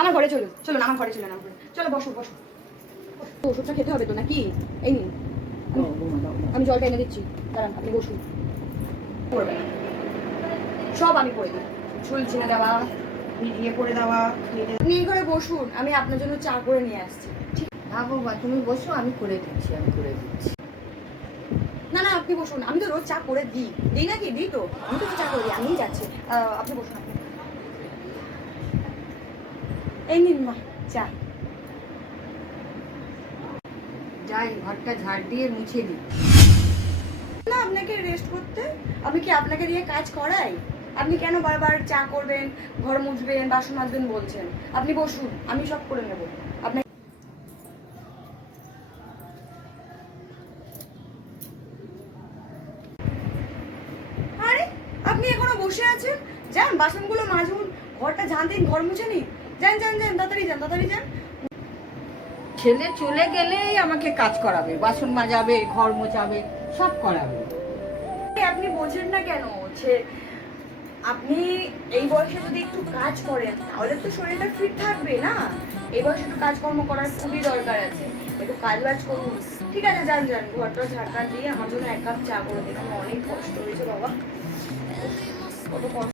আমার ঘরে চলো, চলো না, আমার ঘরে চলো না, আমার ঘরে চলো, বসো বসো। ওষুধটা খেতে হবে তো নাকি? এই নিন, আমি জলটা এনে দিচ্ছি, দাঁড়ান আপনি বসুন। করবে না, সব আমি করে দিই, চুল ছিঁড়ে দেওয়া, ভিজিয়ে করে দেওয়া। আপনি এই ঘরে বসুন, আমি আপনার জন্য চা করে নিয়ে আসছি। ঠিক না বৌমা, তুমি বসো, আমি করে দিচ্ছি, আমি করে দিচ্ছি। না না, আপনি বসুন, আমি তো রোজ চা করে দিই, দিই নাকি? দিই তো, আমি তো চা করে দিই, আমিই যাচ্ছি। আপনি বসুন, আপনি। এই নিন মা চা। যাই ঘরটা ঝাড় দিয়ে মুছে দিই। না, আপনাকে রেস্ট করতে, আমি কি আপনাকে দিয়ে কাজ করাই? আপনি কেন বারবার চা করবেন, ঘর মুছবেন, বাসন মাজবেন বলছেন? আপনি বসুন, আমি সব করে নেব। আপনাকে আরে আপনি এখনো বসে আছেন? যান বাসনগুলো মাজুন, ঘরটা ঝাঁট দিন, ঘর মুছে নিন। যান যান যান, তাড়াতাড়ি যান, তাড়াতাড়ি যান। ছেলে চলে গেলেই আমাকে কাজ করাবে, বাসন মাজাবে, ঘর মোছাবে, সব করাবে। আপনি বোঝেন না কেন? আপনি এই বয়সে যদি একটু কাজ করেন তাহলে তো শরীরটা ফিট থাকবে না? এই বয়সে একটু কাজকর্ম করার খুবই দরকার আছে, একটু কাজ বাজ করুন। ঠিক আছে, যান যান, ঘরটা ঝাড়টা দিয়ে আমার জন্য 1 কাপ চা করে দিন, আমার অনেক কষ্ট হয়েছে বাবা, কত কষ্ট।